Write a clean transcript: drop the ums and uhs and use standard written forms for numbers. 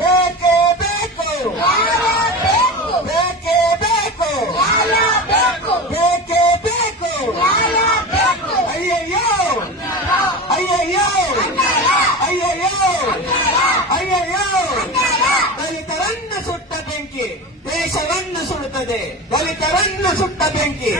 ಬೇಕೇ ಬೇಕು, ಬೇಕೇ ಬೇಕು, ಬೇಕೇ ಬೇಕು. ಅಯ್ಯಯ್ಯೋ ಅಯ್ಯಯ್ಯೋ ಅಯ್ಯಯ್ಯೋ ಅಯ್ಯಯ್ಯೋ. ದಲಿತರನ್ನು ಸುಟ್ಟ ಬೆಂಕಿ ದೇಶವನ್ನು ಸುಡುತ್ತದೆ. ದಲಿತರನ್ನು ಸುಟ್ಟ ಬೆಂಕಿ